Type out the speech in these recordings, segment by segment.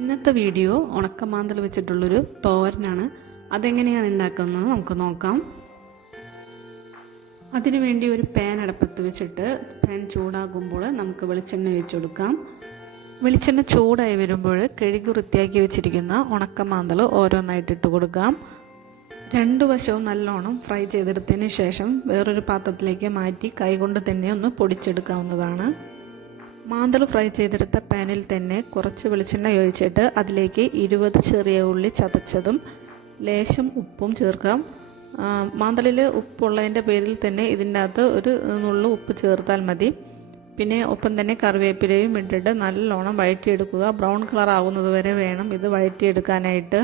ഇന്നത്തെ വീഡിയോ ഉണക്കമാന്തൽ വെച്ചിട്ടുള്ളൊരു തോരനാണ്. അതെങ്ങനെയാണ് ഉണ്ടാക്കുന്നത് നമുക്ക് നോക്കാം. അതിനുവേണ്ടി ഒരു പാൻ അടുപ്പത്ത് വെച്ചിട്ട് പാൻ ചൂടാകുമ്പോൾ നമുക്ക് വെളിച്ചെണ്ണ ഒഴിച്ചു കൊടുക്കാം. വെളിച്ചെണ്ണ ചൂടായി വരുമ്പോൾ കഴുകി വൃത്തിയാക്കി വെച്ചിരിക്കുന്ന ഉണക്കമാന്തൽ ഓരോന്നായിട്ട് ഇട്ട് കൊടുക്കാം. രണ്ടു വശവും നല്ലോണം ഫ്രൈ ചെയ്തെടുത്തതിന് ശേഷം വേറൊരു പാത്രത്തിലേക്ക് മാറ്റി കൈകൊണ്ട് തന്നെ ഒന്ന് പൊടിച്ചെടുക്കാവുന്നതാണ്. മാന്തൽ ഫ്രൈ ചെയ്തെടുത്ത പാനിൽ തന്നെ കുറച്ച് വെളിച്ചെണ്ണ ഒഴിച്ചിട്ട് അതിലേക്ക് 20 ചെറിയ ഉള്ളി ചതച്ചതും ലേശം ഉപ്പും ചേർക്കാം. മാന്തലിൽ ഉപ്പുള്ളതിൻ്റെ പേരിൽ തന്നെ ഇതിൻ്റെ അകത്ത് ഒരു നുള്ളു ഉപ്പ് ചേർത്താൽ മതി. പിന്നെ ഒപ്പം തന്നെ കറിവേപ്പിലയും ഇട്ടിട്ട് നല്ലോണം വഴറ്റിയെടുക്കുക. ബ്രൗൺ കളർ ആകുന്നത് വരെ വേണം ഇത് വഴറ്റിയെടുക്കാനായിട്ട്.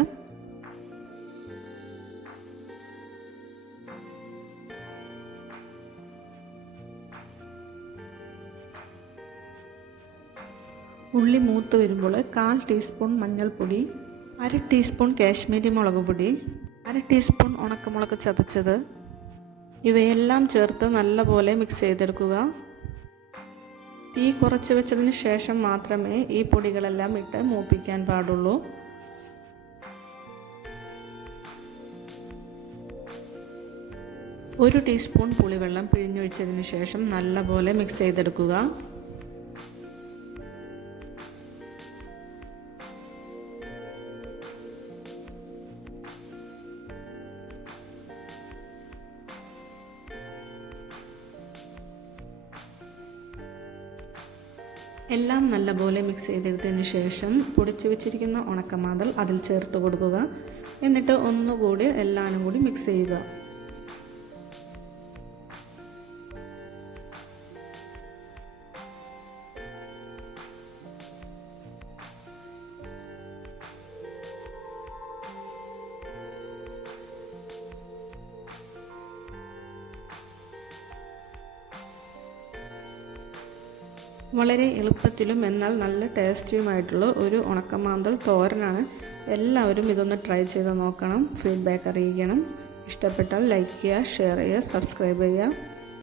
ഉള്ളി മൂത്ത് വരുമ്പോൾ 1/4 ടീസ്പൂൺ മഞ്ഞൾപ്പൊടി, 1/2 ടീസ്പൂൺ കാശ്മീരി മുളക് പൊടി, 1/2 ടീസ്പൂൺ ഉണക്കമുളക് ചതച്ചത് ഇവയെല്ലാം ചേർത്ത് നല്ലപോലെ മിക്സ് ചെയ്തെടുക്കുക. തീ കുറച്ച് വെച്ചതിന് ശേഷം മാത്രമേ ഈ പൊടികളെല്ലാം ഇട്ട് മൂപ്പിക്കാൻ പാടുള്ളൂ. ഒരു ടീസ്പൂൺ പുളിവെള്ളം പിഴിഞ്ഞൊഴിച്ചതിന് ശേഷം നല്ലപോലെ മിക്സ് ചെയ്തെടുക്കുക. എല്ലാം നല്ലപോലെ മിക്സ് ചെയ്തെടുത്തതിന് ശേഷം പൊടിച്ചു വെച്ചിരിക്കുന്ന ഉണക്കമാന്തൽ അതിൽ ചേർത്ത് കൊടുക്കുക. എന്നിട്ട് ഒന്നുകൂടി എല്ലാനും കൂടി മിക്സ് ചെയ്യുക. വളരെ എളുപ്പത്തിലും എന്നാൽ നല്ല ടേസ്റ്റിയുമായിട്ടുള്ള ഒരു ഉണക്കമാന്തൽ തോരനാണ്. എല്ലാവരും ഇതൊന്ന് ട്രൈ ചെയ്ത് നോക്കണം. ഫീഡ്ബാക്ക് അറിയിക്കണം. ഇഷ്ടപ്പെട്ടാൽ ലൈക്ക് ചെയ്യുക, ഷെയർ ചെയ്യുക, സബ്സ്ക്രൈബ് ചെയ്യുക.